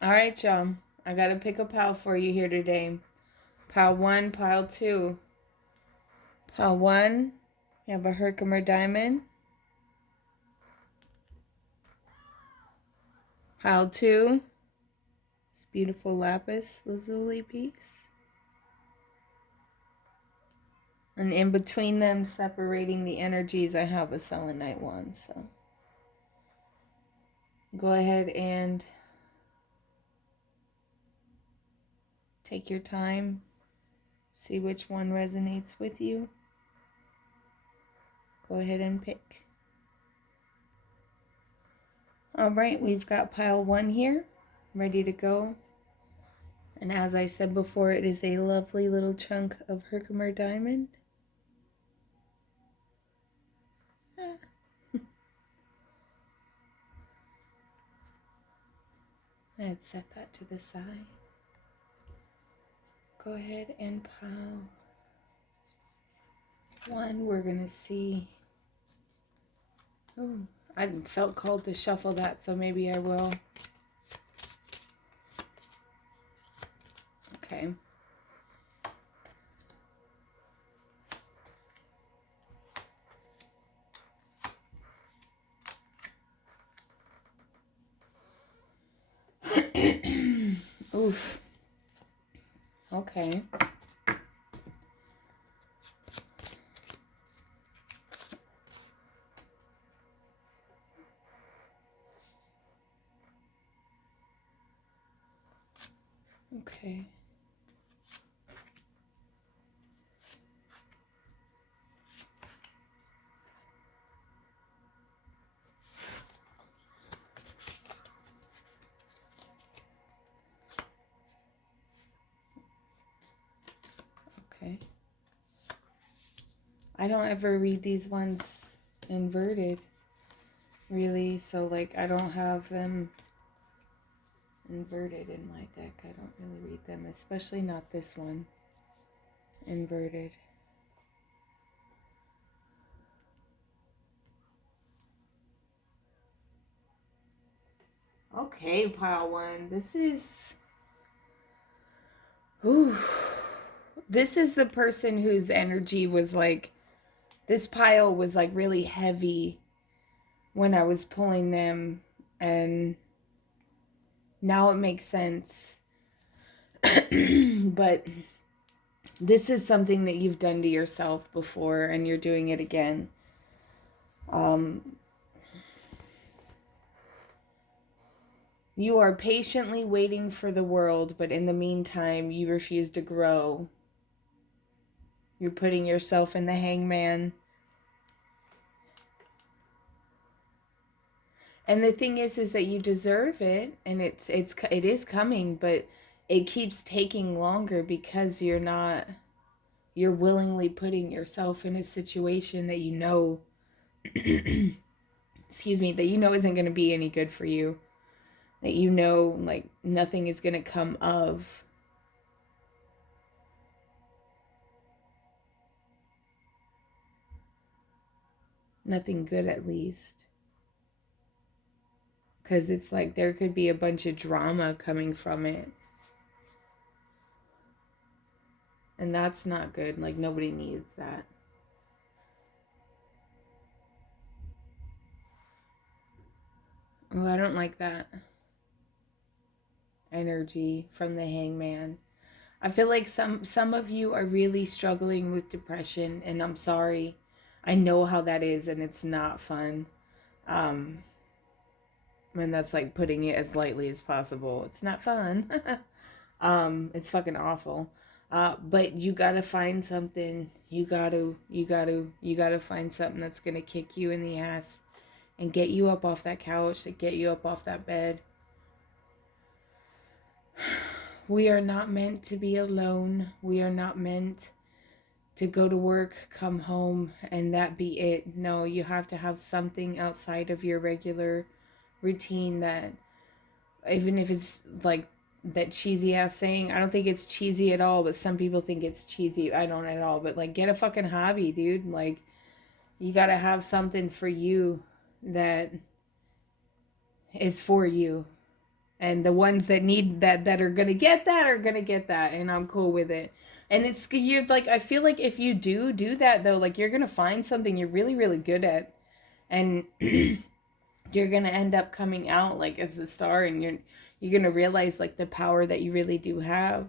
All right, y'all. I got to pick a pile for you here today. Pile 1, pile 2. Pile 1, you have a Herkimer diamond. Pile 2, this beautiful lapis lazuli piece. And in between them, separating the energies, I have a selenite one. So go ahead and take your time. See which one resonates with you. Go ahead and pick. All right, we've got pile 1 here, ready to go. And as I said before, it is a lovely little chunk of Herkimer diamond. Let's set that to the side. Go ahead and pile 1. We're going to see. Oh, I felt called to shuffle that, so maybe I will. Okay. Oof. Okay. Okay. Okay. I don't ever read these ones inverted, really. So, like, I don't have them inverted in my deck. I don't really read them, especially not this one inverted. Okay, pile 1. This is... Ooh. This is the person whose energy was like... This pile was like really heavy when I was pulling them, and now it makes sense. But this is something that you've done to yourself before, and you're doing it again. You are patiently waiting for the world, but in the meantime, you refuse to grow. You're putting yourself in the hangman. And the thing is that you deserve it, and it is coming, but it keeps taking longer because you're willingly putting yourself in a situation that you know, excuse me, that you know isn't going to be any good for you. That you know, like, nothing is going to come of. Nothing good, at least. Because it's like there could be a bunch of drama coming from it. And that's not good. Like, nobody needs that. Oh, I don't like that energy from the hangman. I feel like some of you are really struggling with depression, and I'm sorry. I know how that is, and it's not fun. And that's like putting it as lightly as possible. It's not fun. It's fucking awful. But you gotta find something. You gotta find something that's gonna kick you in the ass and get you up off that couch, to get you up off that bed. We are not meant to be alone. We are not meant to go to work, come home, and that be it. No, you have to have something outside of your regular routine that, even if it's like that cheesy ass saying, I don't think it's cheesy at all, but some people think it's cheesy. I don't at all. But like, get a fucking hobby, dude. Like, you gotta have something for you that is for you. And the ones that need that are gonna get that are gonna get that, and I'm cool with it. And it's you're like, I feel like if you do that though, like you're gonna find something you're really really good at, and you're gonna end up coming out like as a star, and you're gonna realize like the power that you really do have.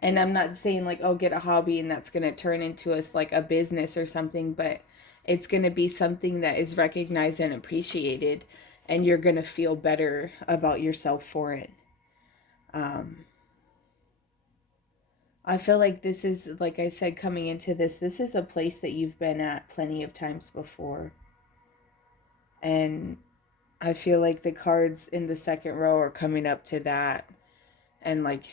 And I'm not saying like, oh, get a hobby and that's gonna turn into us like a business or something, but it's gonna be something that is recognized and appreciated, and you're gonna feel better about yourself for it. um I feel like this is, like I said, coming into this is a place that you've been at plenty of times before. And I feel like the cards in the second row are coming up to that. And like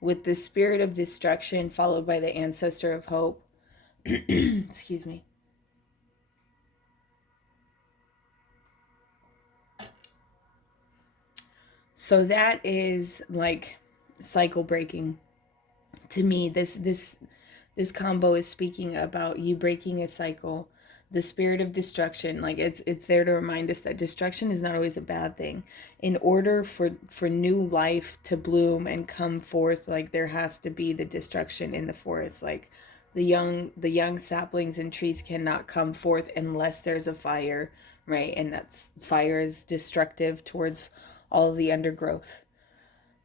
with the spirit of destruction followed by the ancestor of hope. Excuse me. So that is like cycle breaking. To me, this combo is speaking about you breaking a cycle, the spirit of destruction. Like it's there to remind us that destruction is not always a bad thing. In order for new life to bloom and come forth, like there has to be the destruction in the forest. Like the young saplings and trees cannot come forth unless there's a fire, right? And that's fire is destructive towards all of the undergrowth,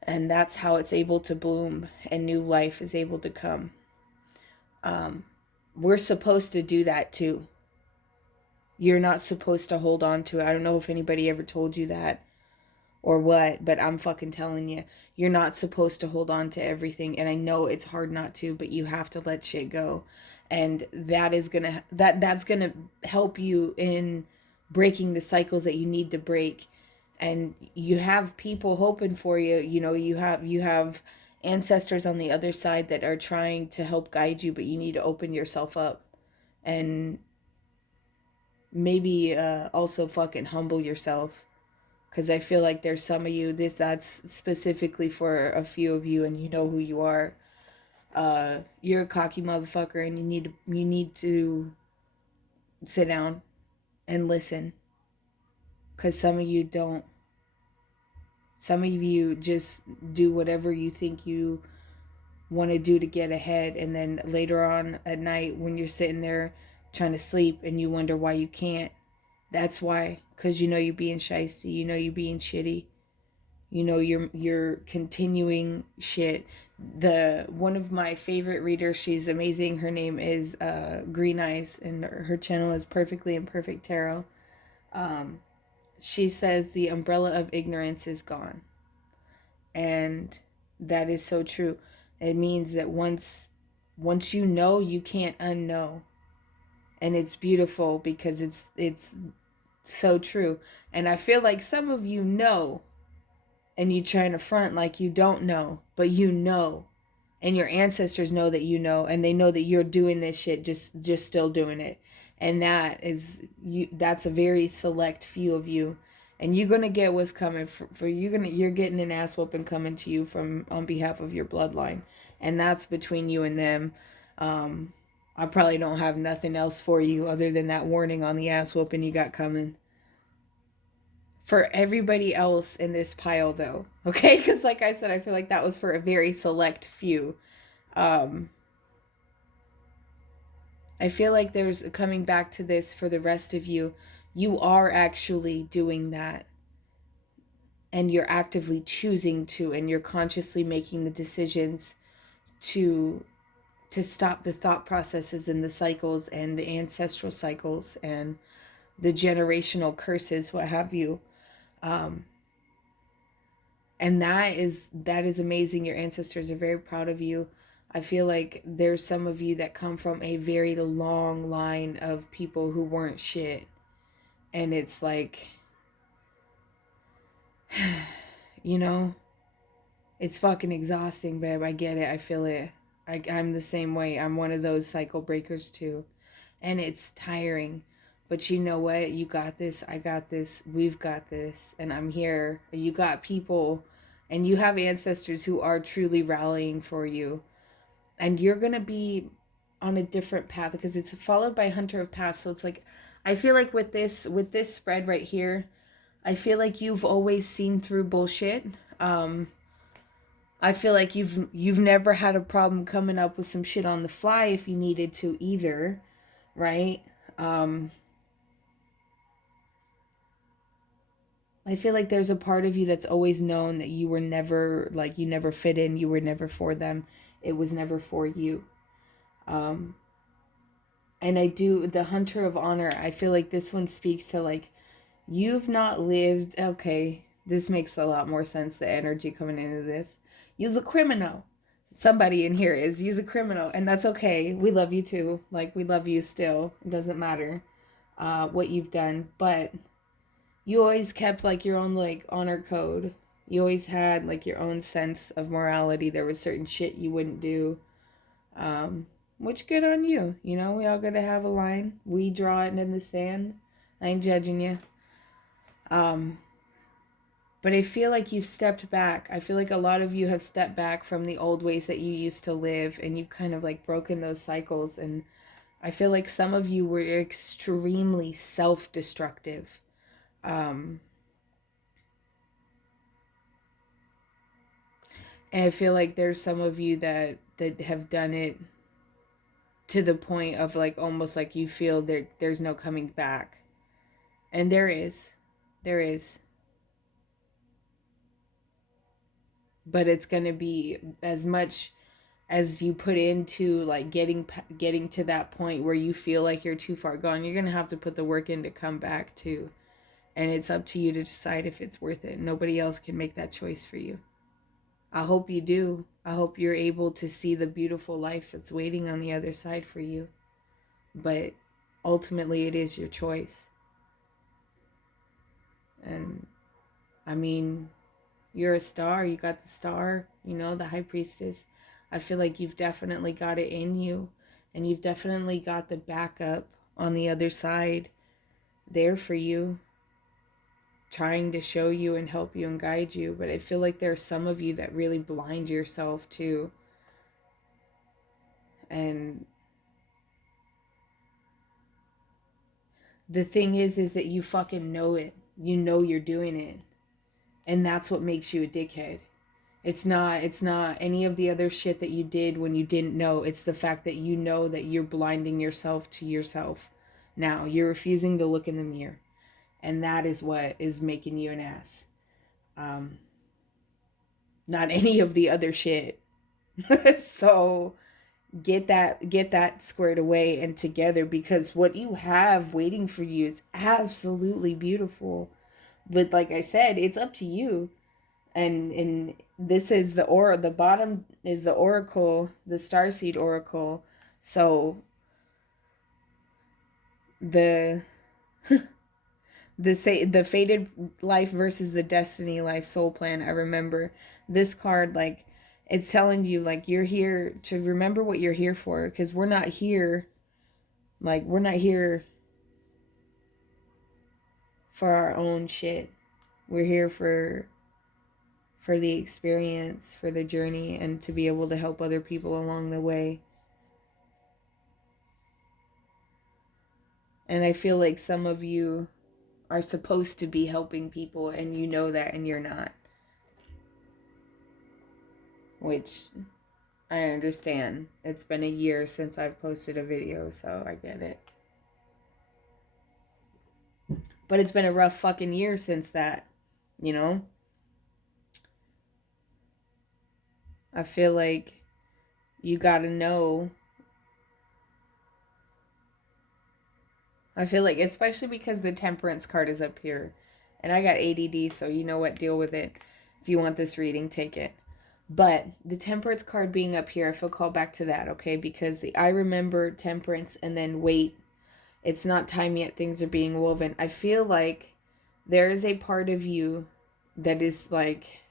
and that's how it's able to bloom and new life is able to come. um, we're supposed to do that too. You're not supposed to hold on to it. I don't know if anybody ever told you that or what, but I'm fucking telling you, you're not supposed to hold on to everything. And I know it's hard not to, but you have to let shit go. And that's gonna help you in breaking the cycles that you need to break. And you have people hoping for you. You know, you have ancestors on the other side that are trying to help guide you, but you need to open yourself up and maybe also fucking humble yourself, because I feel like there's some of you, that's specifically for a few of you, and you know who you are. You're a cocky motherfucker, and you need to sit down and listen, because some of you don't. Some of you just do whatever you think you want to do to get ahead, and then later on at night when you're sitting there trying to sleep and you wonder why you can't. That's why, because you know you're being shisty, you know you're being shitty, you know you're continuing shit. The one of my favorite readers, she's amazing, her name is Green Eyes, and her channel is Perfectly Imperfect Tarot. um, she says the umbrella of ignorance is gone, and that is so true. It means that once you know, you can't unknow, and it's beautiful because it's so true. And I feel like some of you know, and you trying to front like you don't know, but you know, and your ancestors know that you know, and they know that you're doing this shit, just still doing it. And that is you. That's a very select few of you, and you're gonna get what's coming for you. You're getting an ass whooping coming to you from on behalf of your bloodline, and that's between you and them. Um, I probably don't have nothing else for you other than that warning on the ass whooping you got coming. For everybody else in this pile, though, okay? Because like I said, I feel like that was for a very select few. um I feel like there's coming back to this for the rest of you. You are actually doing that, and you're actively choosing to, and you're consciously making the decisions to stop the thought processes and the cycles and the ancestral cycles and the generational curses, what have you. um and that is amazing. Your ancestors are very proud of you. I feel like there's some of you that come from a very long line of people who weren't shit, and it's like you know, it's fucking exhausting, babe. I get it. I feel it. I'm the same way. I'm one of those cycle breakers too, and it's tiring. But you know what? You got this. I got this. We've got this. And I'm here. You got people, and you have ancestors who are truly rallying for you. And you're going to be on a different path because it's followed by Hunter of Past. So it's like, I feel like with this spread right here, I feel like you've always seen through bullshit. Um, I feel like you've never had a problem coming up with some shit on the fly if you needed to either, right? Um, I feel like there's a part of you that's always known that you were never, like, you never fit in, you were never for them, it was never for you. Um, and I do, the Hunter of Honor, I feel like this one speaks to, like, you've not lived, okay, this makes a lot more sense, the energy coming into this. You's a criminal. Somebody in here is, you's a criminal, and that's okay. We love you too. Like, we love you still. It doesn't matter what you've done, but you always kept like your own like honor code. You always had like your own sense of morality. There was certain shit you wouldn't do. Um, which good on you. You know, we all gotta have a line. We draw it in the sand. I ain't judging you. Um, but I feel like you've stepped back. I feel like a lot of you have stepped back from the old ways that you used to live, and you've kind of like broken those cycles. And I feel like some of you were extremely self-destructive. Um, And I feel like there's some of you that have done it to the point of like almost like you feel there's no coming back. And there is. There is. But it's going to be as much as you put into like getting to that point where you feel like you're too far gone. You're going to have to put the work in to come back too. And it's up to you to decide if it's worth it. Nobody else can make that choice for you. I hope you do. I hope you're able to see the beautiful life that's waiting on the other side for you. But ultimately, it is your choice. And I mean, you're a star. You got the star, you know, the high priestess. I feel like you've definitely got it in you. And you've definitely got the backup on the other side there for you, trying to show you and help you and guide you. But I feel like there are some of you that really blind yourself too. And the thing is that you fucking know it. You know you're doing it. And that's what makes you a dickhead. It's not any of the other shit that you did when you didn't know. It's the fact that you know that you're blinding yourself to yourself. Now, you're refusing to look in the mirror. And that is what is making you an ass. Not any of the other shit. So get that squared away and together, because what you have waiting for you is absolutely beautiful. But like I said, it's up to you. And this is the bottom is the oracle, the starseed oracle. So the the fated life versus the destiny life soul plan. I remember this card, like, it's telling you like you're here to remember what you're here for, because we're not here for our own shit. We're here for the experience, for the journey, and to be able to help other people along the way. And I feel like some of you are supposed to be helping people, and you know that, and you're not. Which I understand. It's been a year since I've posted a video, so I get it. But it's been a rough fucking year since that, you know? I feel like you gotta know. I feel like, especially because the temperance card is up here. And I got ADD, so you know what, deal with it. If you want this reading, take it. But the temperance card being up here, I feel called back to that, okay? Because I remember temperance and then wait. It's not time yet. Things are being woven. I feel like there is a part of you that is like...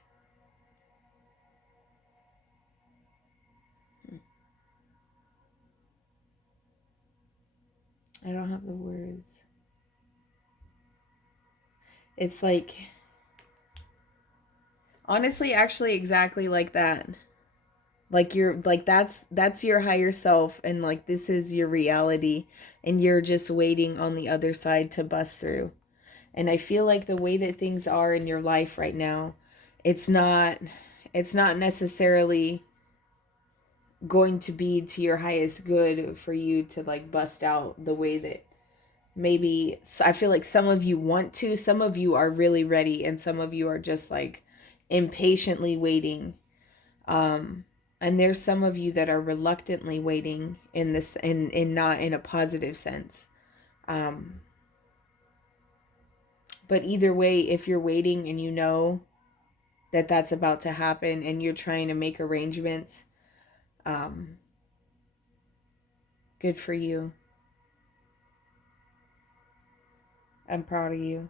I don't have the words. It's like... honestly, actually exactly like that. Like you're like that's your higher self, and like this is your reality, and you're just waiting on the other side to bust through. And I feel like the way that things are in your life right now, it's not necessarily going to be to your highest good for you to like bust out the way that maybe I feel like some of you want to, some of you are really ready, and some of you are just like impatiently waiting. And there's some of you that are reluctantly waiting in this, in not in a positive sense. Um, but either way, if you're waiting and you know that that's about to happen and you're trying to make arrangements, um, good for you. I'm proud of you.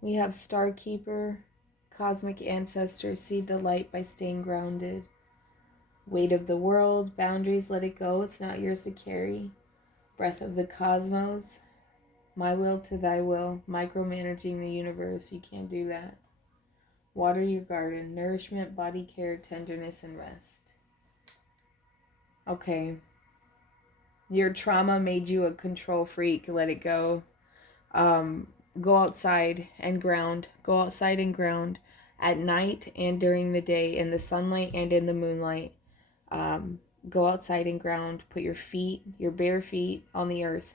We have Star Keeper, Cosmic Ancestor, seed the light by staying grounded. Weight of the world, boundaries, let it go, it's not yours to carry. Breath of the cosmos, my will to thy will, micromanaging the universe, you can't do that. Water your garden, nourishment, body care, tenderness, and rest. Okay. Your trauma made you a control freak, let it go. Go outside and ground. Go outside and ground at night and during the day, in the sunlight and in the moonlight. Go outside and ground. Put your feet, your bare feet, on the earth,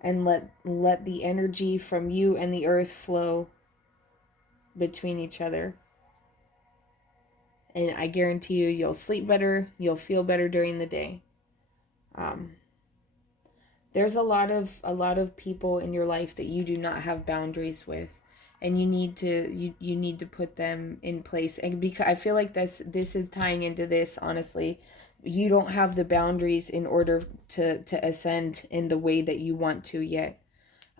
and let the energy from you and the earth flow between each other. And I guarantee you, you'll sleep better. You'll feel better during the day. There's a lot of people in your life that you do not have boundaries with, and you need to put them in place. And because I feel like this is tying into this, honestly, you don't have the boundaries in order to ascend in the way that you want to yet.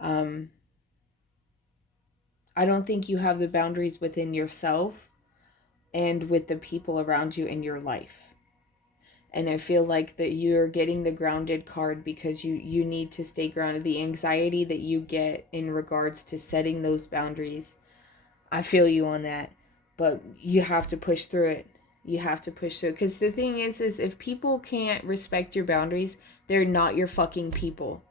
I don't think you have the boundaries within yourself and with the people around you in your life. And I feel like that you're getting the grounded card because you need to stay grounded. The anxiety that you get in regards to setting those boundaries, I feel you on that. But you have to push through it. You have to push through it. Because the thing is if people can't respect your boundaries, they're not your fucking people.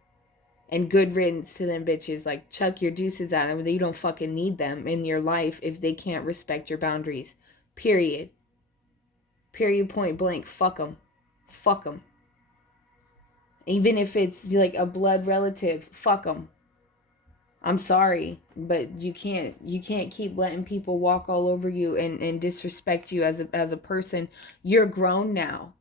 And good riddance to them bitches. Like, chuck your deuces at them. You don't fucking need them in your life if they can't respect your boundaries. Period. Period, point blank. Fuck them. Fuck them. Even if it's like a blood relative, fuck them. I'm sorry, but you can't keep letting people walk all over you and disrespect you as a person. You're grown now.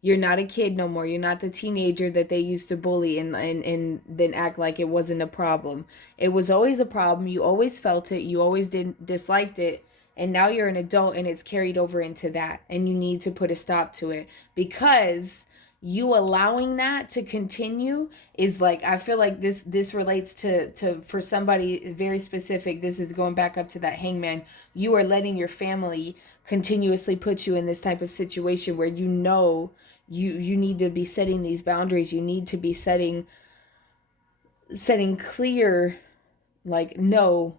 You're not a kid no more. You're not the teenager that they used to bully and then act like it wasn't a problem. It was always a problem. You always felt it. You always disliked it. And now you're an adult and it's carried over into that. And you need to put a stop to it. Because you allowing that to continue is like, I feel like this relates to for somebody very specific. This is going back up to that hangman. You are letting your family continuously put you in this type of situation where you know you need to be setting these boundaries. You need to be setting clear, like, no.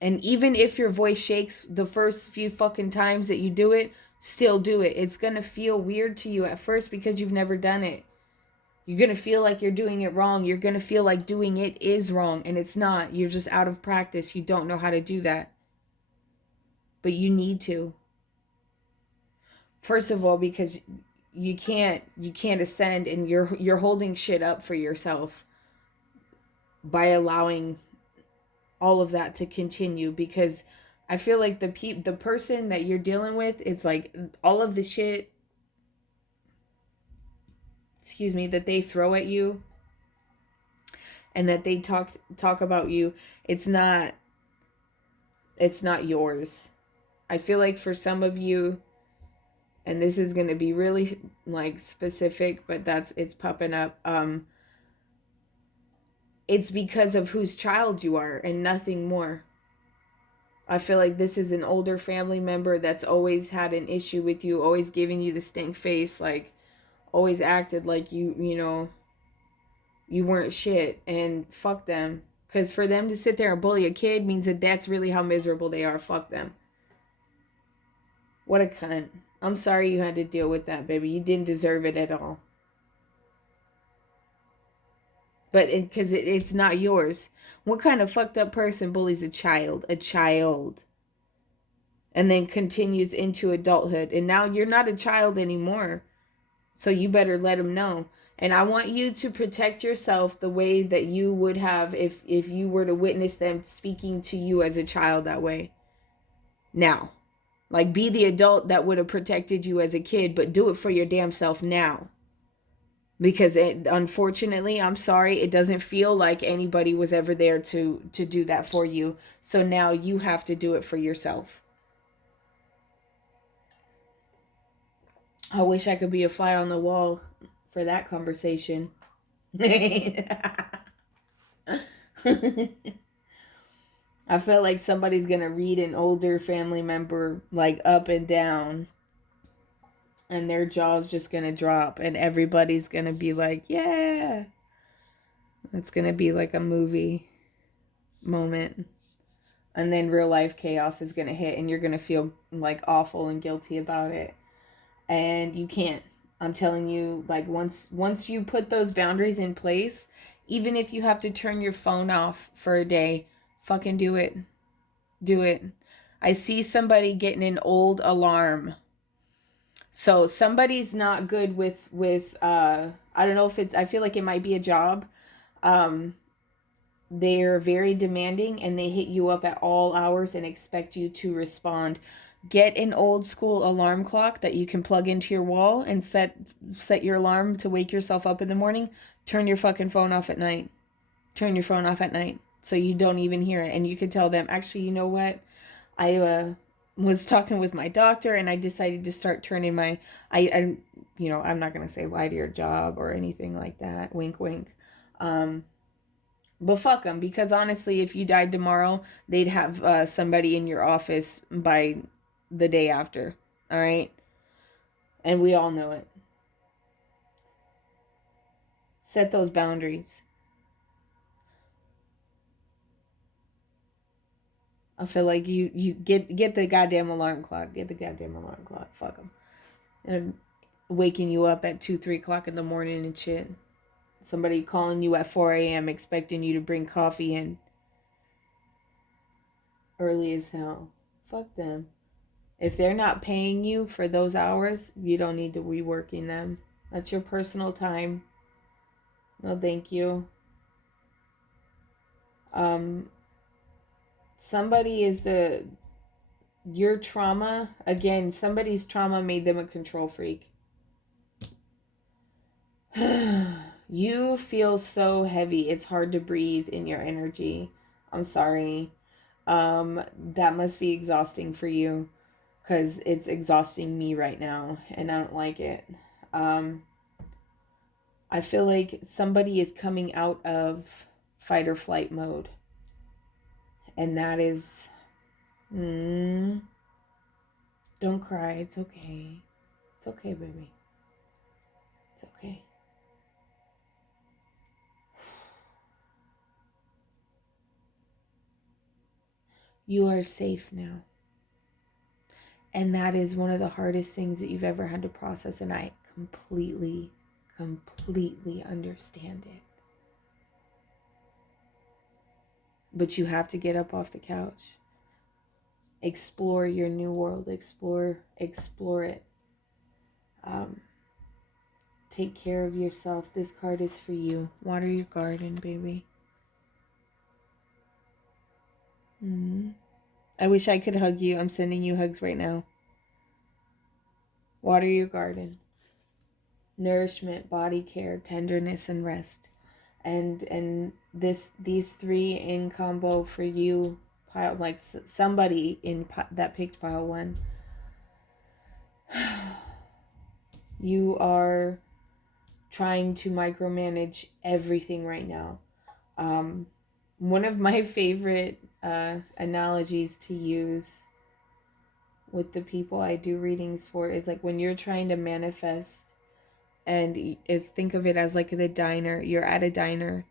And even if your voice shakes the first few fucking times that you do it, still do it. It's gonna feel weird to you at first because you've never done it. You're gonna feel like you're doing it wrong. You're gonna feel like doing it is wrong, and it's not. You're just out of practice. You don't know how to do that. But you need to. First of all, because you can't ascend, and you're holding shit up for yourself by allowing all of that to continue. Because I feel like the person that you're dealing with, it's like all of the shit, excuse me, that they throw at you and that they talk about you, it's not yours. I feel like for some of you, and this is going to be really like specific, but it's popping up, it's because of whose child you are and nothing more. I feel like this is an older family member that's always had an issue with you, always giving you the stink face, like always acted like you know, you weren't shit, and fuck them. Because for them to sit there and bully a kid means that that's really how miserable they are. Fuck them. What a cunt. I'm sorry you had to deal with that, baby. You didn't deserve it at all. But because it's not yours. What kind of fucked up person bullies a child? A child. And then continues into adulthood. And now you're not a child anymore. So you better let them know. And I want you to protect yourself the way that you would have if you were to witness them speaking to you as a child that way. Now. Like, be the adult that would have protected you as a kid, but do it for your damn self now. Because unfortunately, I'm sorry, it doesn't feel like anybody was ever there to do that for you. So now you have to do it for yourself. I wish I could be a fly on the wall for that conversation. I feel like somebody's going to read an older family member like up and down. And their jaw's just going to drop. And everybody's going to be like, yeah. It's going to be like a movie moment. And then real life chaos is going to hit. And you're going to feel like awful and guilty about it. And you can't. I'm telling you, like once you put those boundaries in place, even if you have to turn your phone off for a day, fucking do it. Do it. I see somebody getting an old alarm. So somebody's not good with I don't know if it's, I feel like it might be a job. They're very demanding and they hit you up at all hours and expect you to respond. Get an old school alarm clock that you can plug into your wall and set your alarm to wake yourself up in the morning. Turn your fucking phone off at night. Turn your phone off at night so you don't even hear it. And you can tell them, actually, you know what? I was talking with my doctor and I decided to start turning my, I'm not going to say lie to your job or anything like that. Wink, wink. But fuck them, because honestly, if you died tomorrow, they'd have somebody in your office by the day after. All right? And we all know it. Set those boundaries. I feel like you get the goddamn alarm clock. Get the goddamn alarm clock. Fuck them. And waking you up at 2, 3 o'clock in the morning and shit. Somebody calling you at 4 a.m. expecting you to bring coffee in. Early as hell. Fuck them. If they're not paying you for those hours, you don't need to be working them. That's your personal time. No, thank you. Somebody is your trauma. Again, somebody's trauma made them a control freak. You feel so heavy. It's hard to breathe in your energy. I'm sorry. That must be exhausting for you, because it's exhausting me right now and I don't like it. I feel like somebody is coming out of fight or flight mode. And that is, don't cry. It's okay. It's okay, baby. It's okay. You are safe now. And that is one of the hardest things that you've ever had to process. And I completely understand it. But you have to get up off the couch. Explore your new world. Explore it. Take care of yourself. This card is for you. Water your garden, baby. I wish I could hug you. I'm sending you hugs right now. Water your garden. Nourishment, body care, tenderness, and rest. And these three in combo for you, pile, like somebody in that picked pile 1. You are trying to micromanage everything right now. One of my favorite analogies to use with the people I do readings for is like when you're trying to manifest, and think of it as like the diner. You're at a diner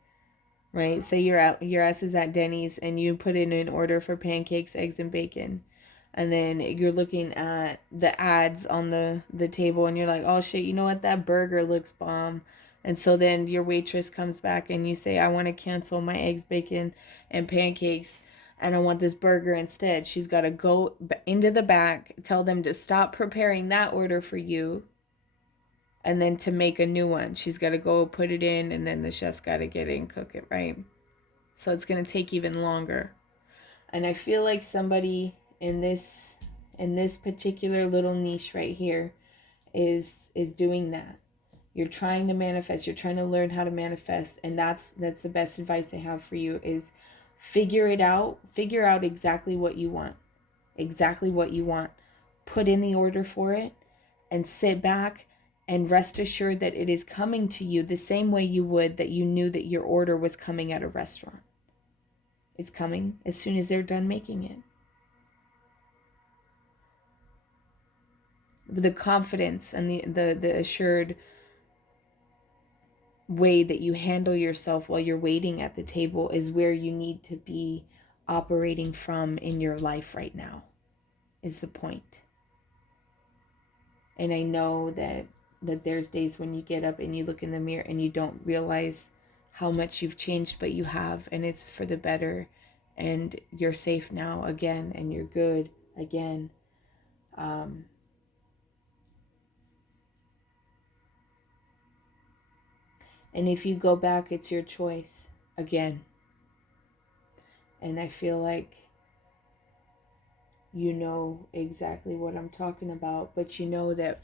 right? Say your ass is at Denny's and you put in an order for pancakes, eggs, and bacon. And then you're looking at the ads on the table and you're like, oh shit, you know what? That burger looks bomb. And so then your waitress comes back and you say, I want to cancel my eggs, bacon, and pancakes. And I want this burger instead. She's got to go into the back, tell them to stop preparing that order for you, and then to make a new one. She's got to go put it in, and then the chef's got to get it and cook it, right? So it's going to take even longer. And I feel like somebody in this particular little niche right here is doing that. You're trying to manifest, you're trying to learn how to manifest, and that's the best advice I have for you is figure it out. Figure out exactly what you want. Exactly what you want. Put in the order for it and sit back and rest assured that it is coming to you the same way you would that you knew that your order was coming at a restaurant. It's coming as soon as they're done making it. The confidence and the assured way that you handle yourself while you're waiting at the table is where you need to be operating from in your life right now, is the point. And I know that there's days when you get up and you look in the mirror and you don't realize how much you've changed, but you have, and it's for the better, and you're safe now again, and you're good again. And if you go back, it's your choice again. And I feel like you know exactly what I'm talking about, but you know that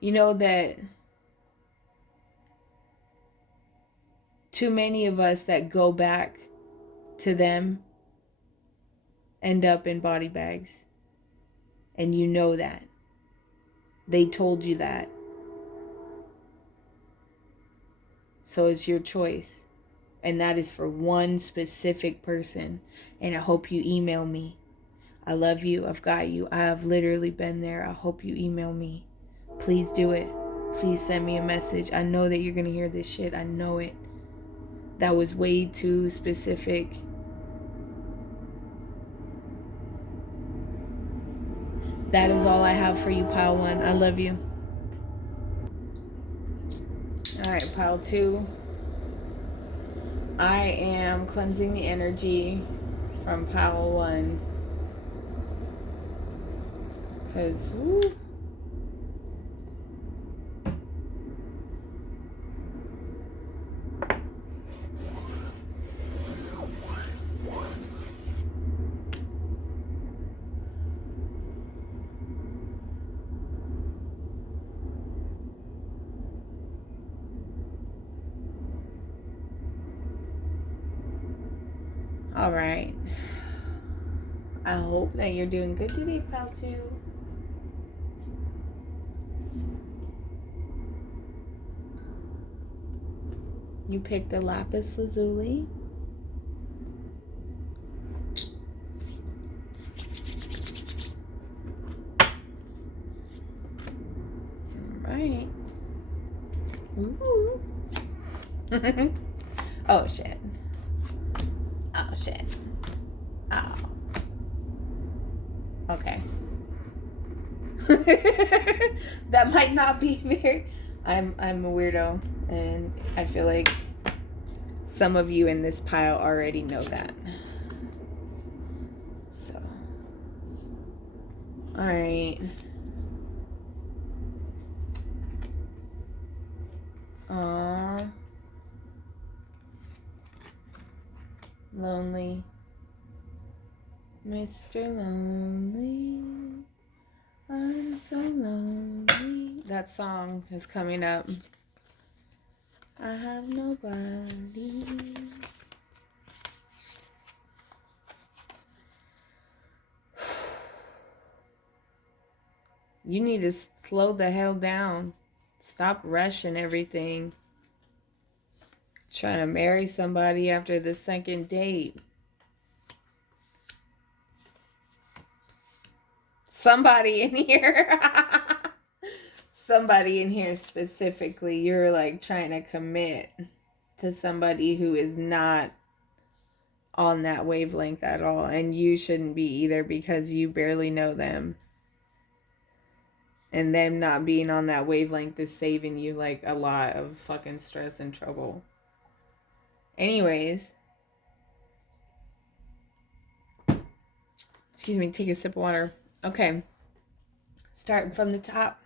you know that too many of us that go back to them end up in body bags. And you know that. They told you that. So it's your choice. And that is for one specific person. And I hope you email me. I love you. I've got you. I have literally been there. I hope you email me. Please do it. Please send me a message. I know that you're going to hear this shit. I know it. That was way too specific. That is all I have for you, Pile 1. I love you. Alright, Pile 2. I am cleansing the energy from Pile 1. Because, woo. All right. I hope that you're doing good today, Pal 2. You picked the lapis lazuli. All right. Ooh. Oh, shit. Oh, shit. Oh. Okay. That might not be very... I'm a weirdo, and I feel like some of you in this pile already know that. So. Alright. Aww. Lonely. Mr. Lonely. I'm so lonely. That song is coming up. I have nobody. You need to slow the hell down. Stop rushing everything. Trying to marry somebody after the second date. Somebody in here. Somebody in here specifically, you're like trying to commit to somebody who is not on that wavelength at all, and you shouldn't be either because you barely know them, and them not being on that wavelength is saving you like a lot of fucking stress and trouble. Anyways, excuse me, take a sip of water. Okay, starting from the top,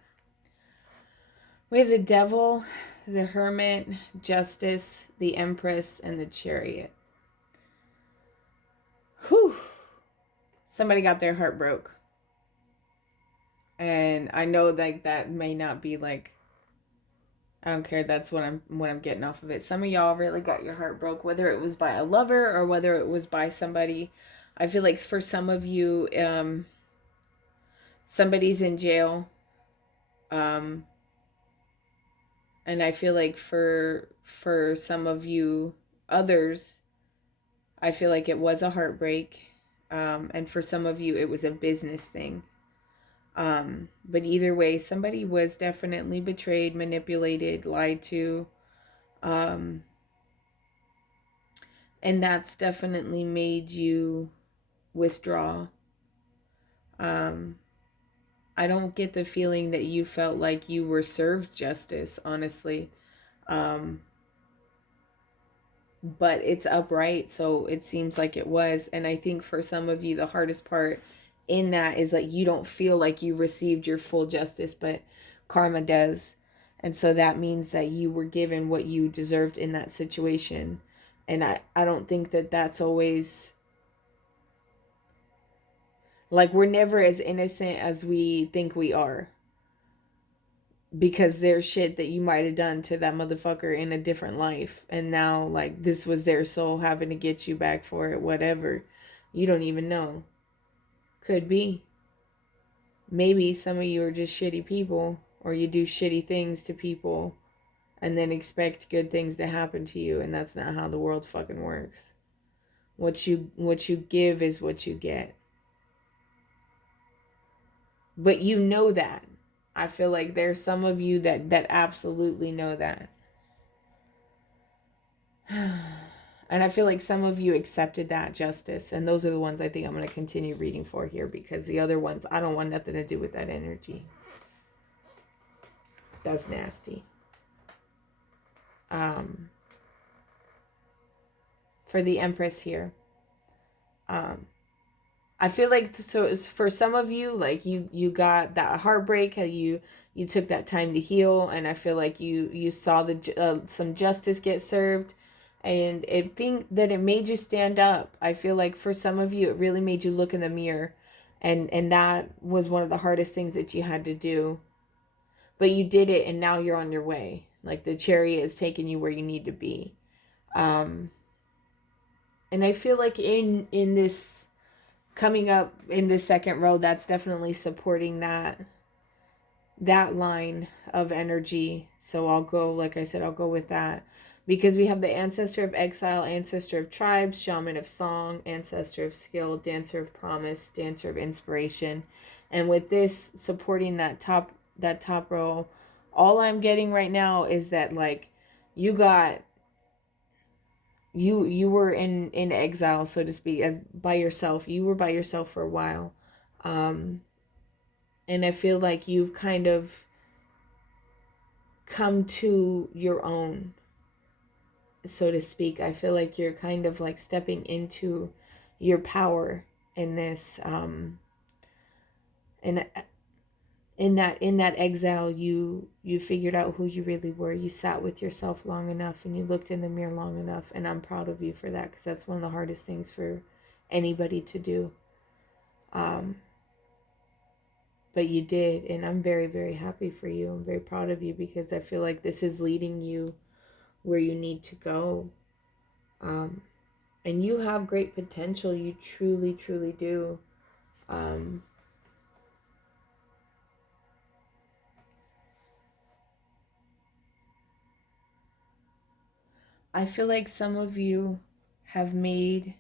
we have the Devil, the Hermit, Justice, the Empress, and the Chariot. Whew. Somebody got their heart broke. And I know like that may not be like, I don't care, that's what I'm getting off of it. Some of y'all really got your heart broke, whether it was by a lover or whether it was by somebody. I feel like for some of you, somebody's in jail. And I feel like for some of you others, I feel like it was a heartbreak. And for some of you, it was a business thing. But either way, somebody was definitely betrayed, manipulated, lied to. And that's definitely made you withdraw. I don't get the feeling that you felt like you were served justice, honestly. But it's upright, so it seems like it was. And I think for some of you, the hardest part in that is like you don't feel like you received your full justice, but karma does. And so that means that you were given what you deserved in that situation. And I don't think that that's always like, we're never as innocent as we think we are, because there's shit that you might have done to that motherfucker in a different life, and now like this was their soul having to get you back for it, whatever. You don't even know. Could be. Maybe some of you are just shitty people, or you do shitty things to people and then expect good things to happen to you, and that's not how the world fucking works. What you give is what you get. But you know that. I feel like there's some of you that absolutely know that. And I feel like some of you accepted that justice. And those are the ones I think I'm going to continue reading for here, because the other ones, I don't want nothing to do with that energy. That's nasty. For the Empress here. I feel like, so for some of you, like you got that heartbreak, you took that time to heal, and I feel like you saw some justice get served, and I think that it made you stand up. I feel like for some of you, it really made you look in the mirror, and that was one of the hardest things that you had to do, but you did it, and now you're on your way. Like the Chariot is taking you where you need to be, and I feel like in this coming up in the second row, that's definitely supporting that line of energy. So I'll go, like I said, I'll go with that, because we have the Ancestor of Exile, Ancestor of Tribes, Shaman of Song, Ancestor of Skill, Dancer of Promise, Dancer of Inspiration. And with this supporting that top row, all I'm getting right now is that like you got you were in exile, so to speak, as by yourself. You were by yourself for a while, and I feel like you've kind of come to your own, so to speak. I feel like you're kind of like stepping into your power in this, and in that exile, you figured out who you really were. You sat with yourself long enough, and you looked in the mirror long enough, and I'm proud of you for that, because that's one of the hardest things for anybody to do. But you did, and I'm very, very happy for you. I'm very proud of you, because I feel like this is leading you where you need to go. And you have great potential. You truly, truly do. I feel like some of you have made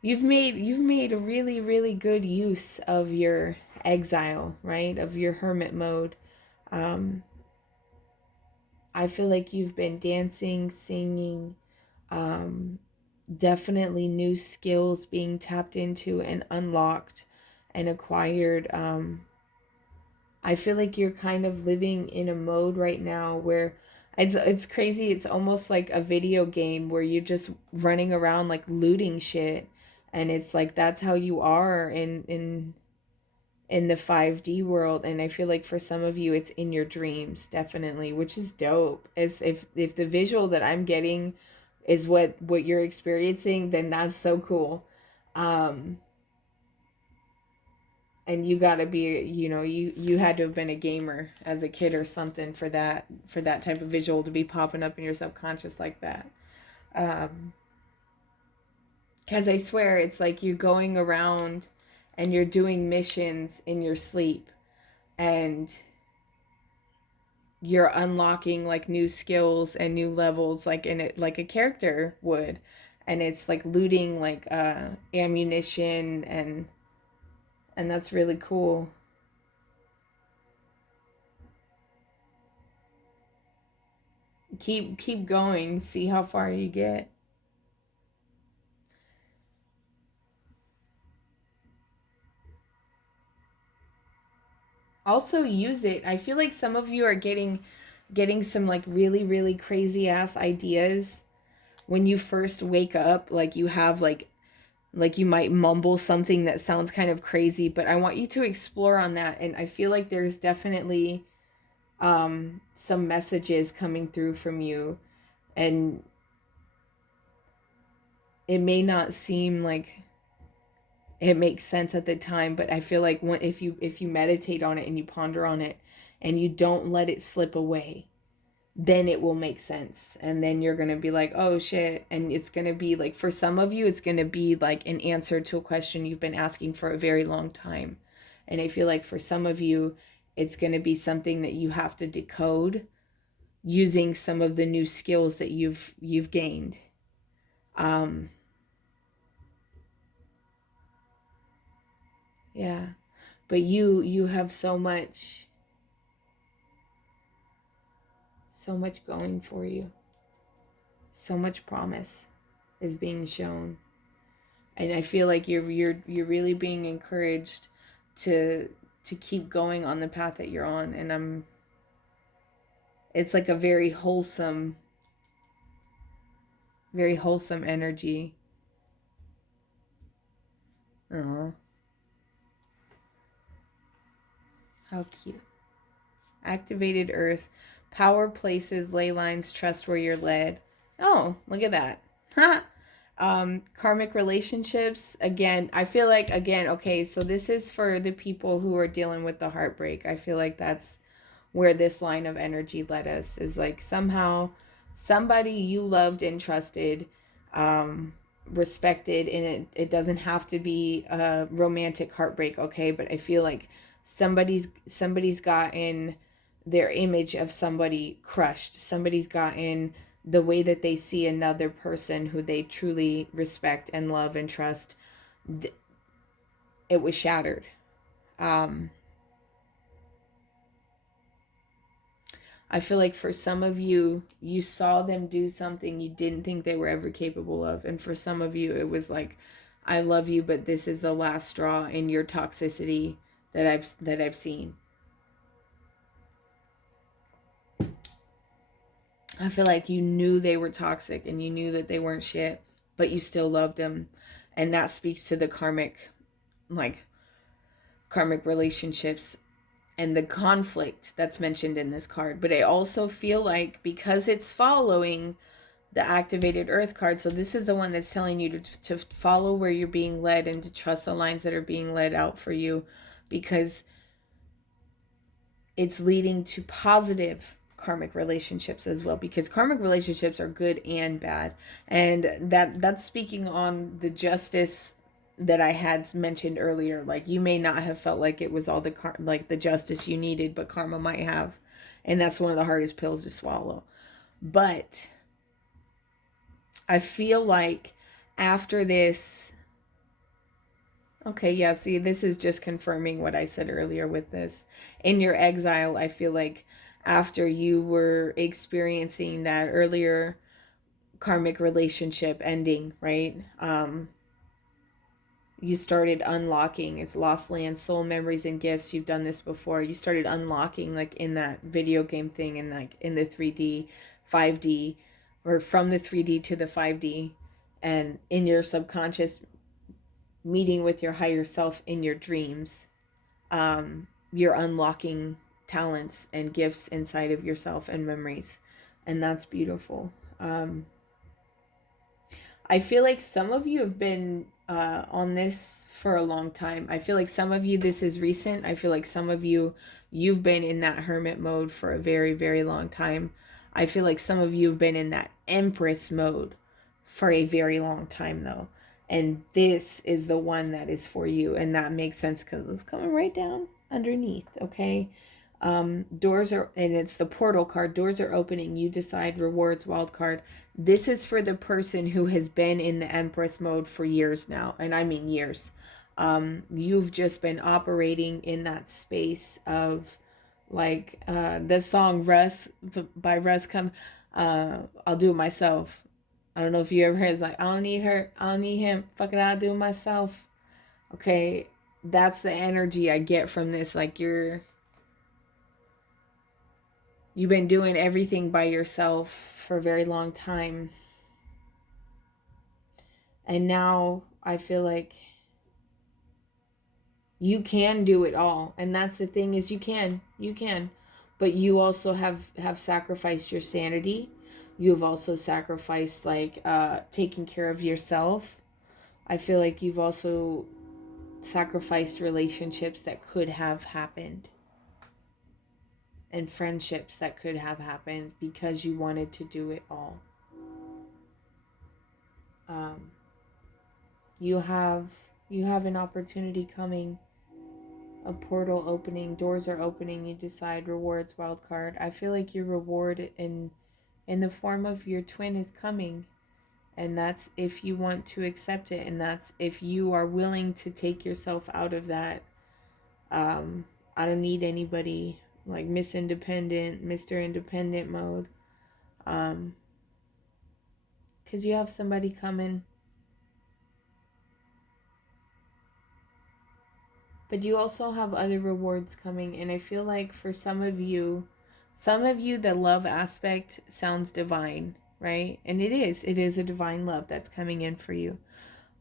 You've made a really, really good use of your exile, right? Of your hermit mode. Um, I feel like you've been dancing, singing, um, definitely new skills being tapped into and unlocked and acquired. I feel like you're kind of living in a mode right now where it's crazy. It's almost like a video game where you're just running around like looting shit, and it's like that's how you are in the 5D world. And I feel like for some of you it's in your dreams definitely, which is dope. It's if the visual that I'm getting is what you're experiencing, then that's so cool. Um and you got to be, you had to have been a gamer as a kid or something for that type of visual to be popping up in your subconscious like that. um because I swear it's like you're going around and you're doing missions in your sleep, and you're unlocking like new skills and new levels like in it like a character would, and it's like looting like ammunition, and that's really cool. Keep going, see how far you get. Also use it. I feel like some of you are getting some like really, really crazy ass ideas when you first wake up. Like you have like you might mumble something that sounds kind of crazy, but I want you to explore on that. And I feel like there's definitely some messages coming through from you, and it may not seem like it makes sense at the time, but I feel like if you meditate on it and you ponder on it and you don't let it slip away, then it will make sense. And then you're going to be like, oh shit. And it's going to be like, for some of you, it's going to be like an answer to a question you've been asking for a very long time. And I feel like for some of you, it's going to be something that you have to decode using some of the new skills that you've gained. Um, yeah. But you have so much going for you. So much promise is being shown. And I feel like you're really being encouraged to keep going on the path that you're on. And it's like a very wholesome energy. Oh, how cute. Activated earth, power places, ley lines, trust where you're led. Oh, look at that. Karmic relationships. Again, I feel like, again, okay, so this is for the people who are dealing with the heartbreak. I feel like that's where this line of energy led us, is like somehow somebody you loved and trusted, um, respected, and it doesn't have to be a romantic heartbreak, okay? But I feel like somebody's gotten their image of somebody crushed. Somebody's gotten the way that they see another person who they truly respect and love and trust. It was shattered. Um, I feel like for some of you, you saw them do something you didn't think they were ever capable of. And for some of you, it was like, I love you, but this is the last straw in your toxicity that I've seen. I feel like you knew they were toxic and you knew that they weren't shit, but you still loved them. And that speaks to the like karmic relationships and the conflict that's mentioned in this card. But I also feel like because it's following the activated earth card, so this is the one that's telling you to follow where you're being led and to trust the lines that are being led out for you, because it's leading to positive karmic relationships as well, because karmic relationships are good and bad. And that's speaking on the justice that I had mentioned earlier. Like you may not have felt like it was all like the justice you needed, but karma might have. And that's one of the hardest pills to swallow. But I feel like after this, Okay, yeah, see, this is just confirming what I said earlier with this. In your exile, I feel like after you were experiencing that earlier karmic relationship ending, right? You started unlocking, it's lost land, soul memories and gifts. You've done this before. You started unlocking like in that video game thing and like in the 3D, 5D, or from the 3D to the 5D, and in your subconscious, meeting with your higher self in your dreams. You're unlocking talents and gifts inside of yourself and memories, and that's beautiful. I feel like some of you have been on this for a long time. I feel like some of you, this is recent. I feel like some of you, you've been in that hermit mode for a very, very long time. I feel like some of you have been in that empress mode for a very long time, though. And this is the one that is for you. And that makes sense because it's coming right down underneath, okay? Doors are, and it's the portal card. Doors are opening. You decide. Rewards, wild card. This is for the person who has been in the Empress mode for years now, and I mean years. You've just been operating in that space of, like, the song Russ by Russ come. I'll do it myself. I don't know if you ever heard. It's like, I don't need her. I don't need him. Fuck it, I'll do it myself. Okay, that's the energy I get from this. Like, you've been doing everything by yourself for a very long time. And now I feel like you can do it all. And that's the thing, is you can. But you also have sacrificed your sanity. You've also sacrificed like taking care of yourself. I feel like you've also sacrificed relationships that could have happened, and friendships that could have happened because you wanted to do it all. Um, you have an opportunity coming, a portal opening, doors are opening. You decide. Rewards, wild card. I feel like your reward in the form of your twin is coming, and that's if you want to accept it, and that's if you are willing to take yourself out of that I don't need anybody, like Miss Independent, Mr. Independent mode. Because you have somebody coming. But you also have other rewards coming. And I feel like for some of you, the love aspect sounds divine, right? And it is. It is a divine love that's coming in for you.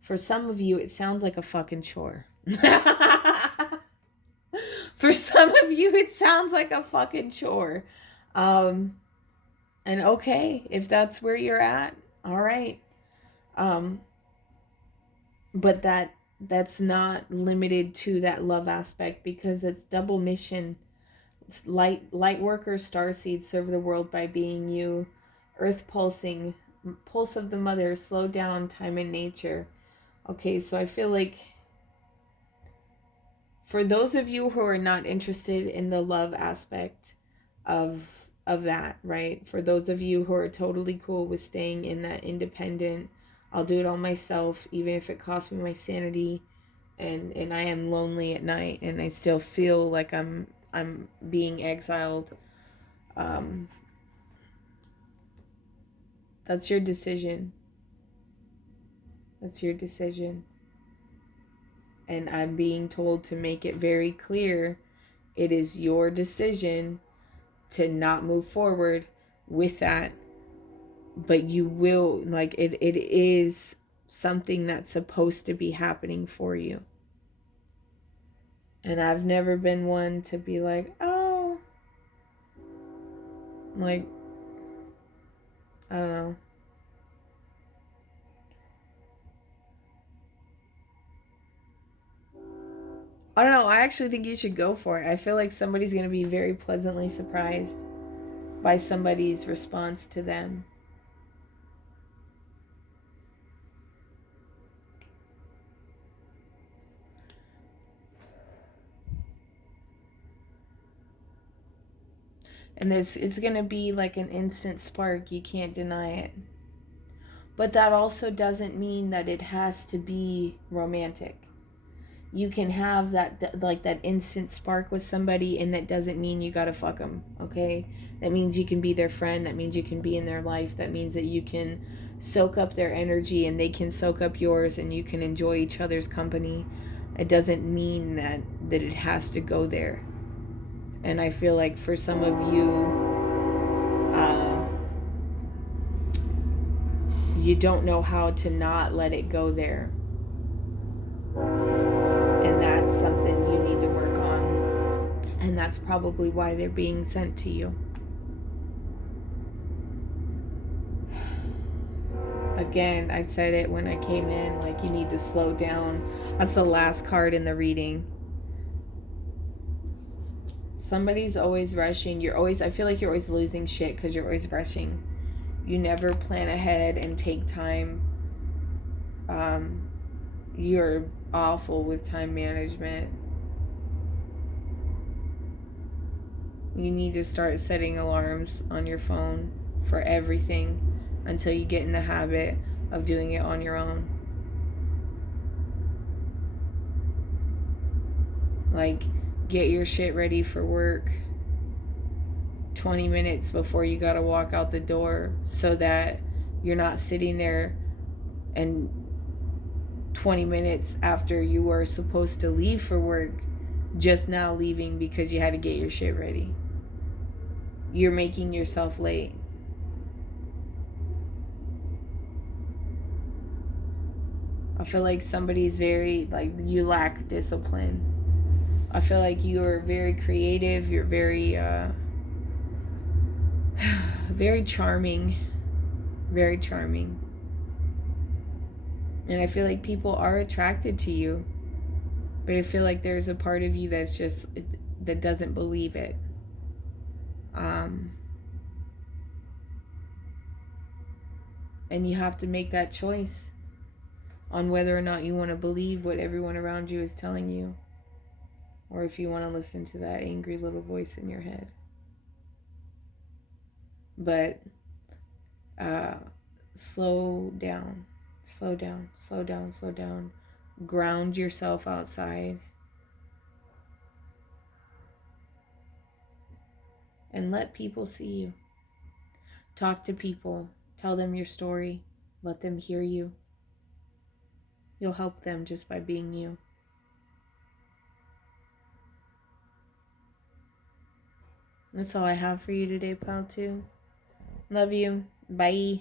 For some of you, it sounds like a fucking chore. For some of you, it sounds like a fucking chore. And okay, if that's where you're at, all right. But that's not limited to that love aspect, because it's double mission. It's light worker, starseed, serve the world by being you. Earth pulsing, pulse of the mother, slow down time in nature. Okay, so I feel like for those of you who are not interested in the love aspect of that, right? For those of you who are totally cool with staying in that independent, I'll do it all myself, even if it costs me my sanity, and I am lonely at night, and I still feel like I'm being exiled. That's your decision. That's your decision. And I'm being told to make it very clear, it is your decision to not move forward with that. But you will, like, it is something that's supposed to be happening for you. And I've never been one to be like, oh, like, I don't know. I don't know. I actually think you should go for it. I feel like somebody's going to be very pleasantly surprised by somebody's response to them. And it's going to be like an instant spark. You can't deny it. But that also doesn't mean that it has to be romantic. you can have that, like, that instant spark with somebody, and that doesn't mean you gotta fuck them, okay? That means you can be their friend. That means you can be in their life. That means that you can soak up their energy and they can soak up yours, and you can enjoy each other's company. It doesn't mean that it has to go there. And I feel like for some of you, you don't know how to not let it go there. And that's something you need to work on. And that's probably why they're being sent to you. Again, I said it when I came in, like, you need to slow down. That's the last card in the reading. Somebody's always rushing. I feel like you're always losing shit because you're always rushing. You never plan ahead and take time. You're awful with time management. You need to start setting alarms on your phone for everything until you get in the habit of doing it on your own. Like, get your shit ready for work 20 minutes before you gotta walk out the door, so that you're not sitting there and 20 minutes after you were supposed to leave for work, just now leaving because you had to get your shit ready. You're making yourself late. I feel like somebody's very, like, you lack discipline. I feel like you're very creative. You're very, very charming. Very charming. And I feel like people are attracted to you. But I feel like there's a part of you that's just, that doesn't believe it. And you have to make that choice on whether or not you want to believe what everyone around you is telling you, or if you want to listen to that angry little voice in your head. But slow down, slow down, slow down, slow down. Ground yourself outside. And let people see you. Talk to people. Tell them your story. Let them hear you. You'll help them just by being you. That's all I have for you today, pal, too. Love you. Bye.